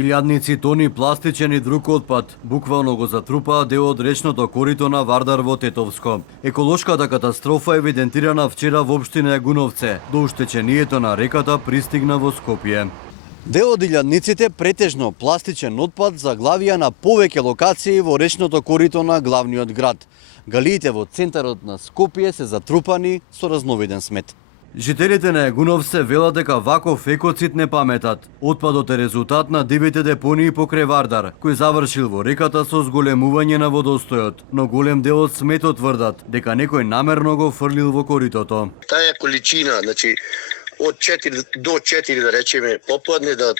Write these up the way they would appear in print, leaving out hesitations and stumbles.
Илјадници тони пластичен и друг отпад буквално го затрупаа дел од речното корито на Вардар во Тетовско. Еколошката катастрофа евидентирана вчера во општина Јагуновце. До оштетението на реката пристигна во Скопје. Дел од илјадниците, претежно пластичен отпад, заглавија на повеќе локации во речното корито на главниот град. Галиите во центарот на Скопје се затрупани со разновиден смет. Жителите на Јагуновце велат дека ваков екоцид не паметат. Отпадот е резултат на дивите депонии покрај Вардар, кој завршил во реката со зголемување на водостојот, но голем дел од сметот тврдат дека некој намерно го фрлил во коритото. Таа количина, значи од 4 до 4 да речеме попладне да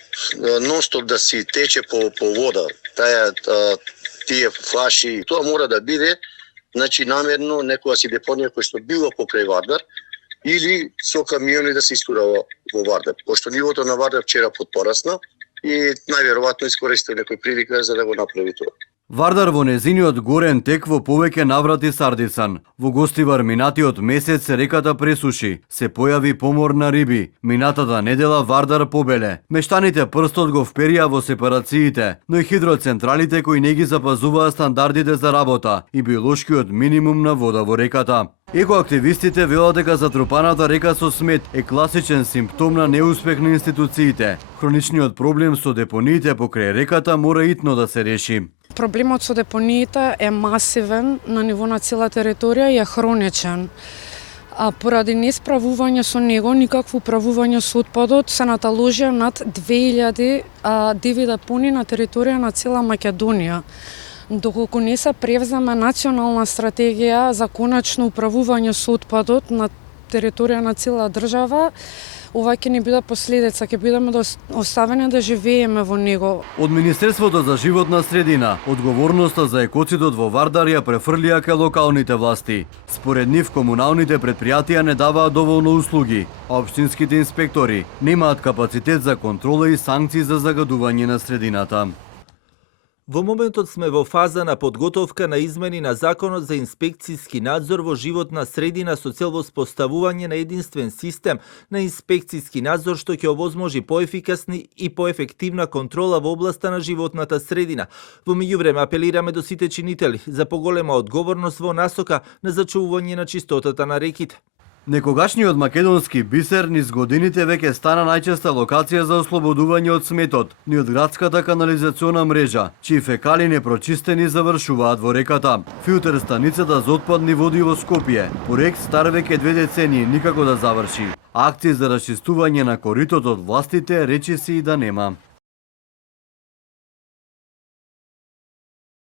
нонстоп да си тече по вода. Тие флаши, тоа мора да биде значи намерно некоја си депонија која што било покрај Вардар или со камиони да се истура во Вардар. Пошто нивото на Вардар вчера подпорасна и најверојатно искористи некој прилика за да го направи тоа. Вардар во незиниот горен тек во повеќе наврати сардисан. Во Гостивар минатиот месец реката пресуши, се појави помор на риби. Минатата недела Вардар побеле. Мештаните прстот го вперија во сепарациите, но и хидроцентралите кои не ги запазуваа стандардите за работа и биолошкиот минимум на вода во реката. Екоактивистите велат дека затрупаната река со смет е класичен симптом на неуспех на институциите. Хроничниот проблем со депониите покрај реката мора итно да се реши. Проблемот со депониите е масивен на ниво на цела територија и е хроничен. А поради несправување со него, никакво управување со отпадот, се наталожија над 2000 диви депонии на територија на цела Македонија. Доколку не се превземе национална стратегија за конечно управување со отпадот на територија на цела држава, ова ќе ни биде последица, ќе бидеме оставени да живееме во него. Од Министерството за животна средина, одговорноста за екоцидот во Вардар ја префрлија кај локалните власти. Според нив, комуналните претпријатија не даваат доволно услуги, а општинските инспектори немаат капацитет за контрола и санкции за загадување на средината. Во моментот сме во фаза на подготовка на измени на Законот за инспекцијски надзор во животна средина со цел воспоставување на единствен систем на инспекцијски надзор што ќе овозможи поефикасни и поефективна контрола во областа на животната средина. Во меѓувреме апелираме до сите чинители за поголема одговорност во насока на зачувување на чистотата на реките. Некогашниот македонски бисер низ годините веќе стана најчеста локација за ослободување од сметот, ни од градската канализациона мрежа, чии фекали непрочистени завршуваат во реката. Филтер станицата за отпадни води во Скопје, проект стар веќе 2 децении, никако да заврши. Акции за расчистување на коритот од властите речиси и да нема.